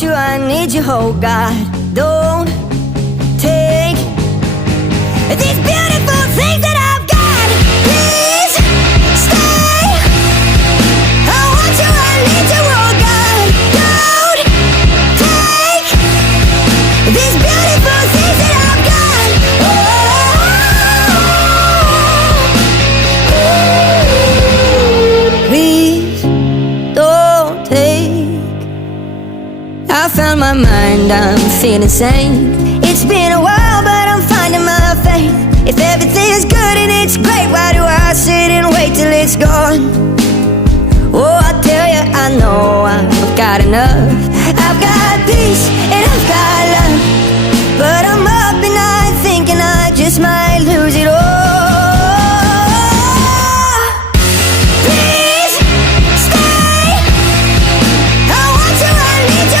want you, I need you, oh God. Don't take these beautiful things that I've got. Please stay. I want you, I need you, oh God. Don't take these beautiful things that I've got. Oh, please don't take. I found my mind, I'm feeling sane. It's been a while, but I'm finding my faith. If everything is good and it's great, why do I sit and wait till it's gone? Oh, I tell you, I know I've got enough. I've got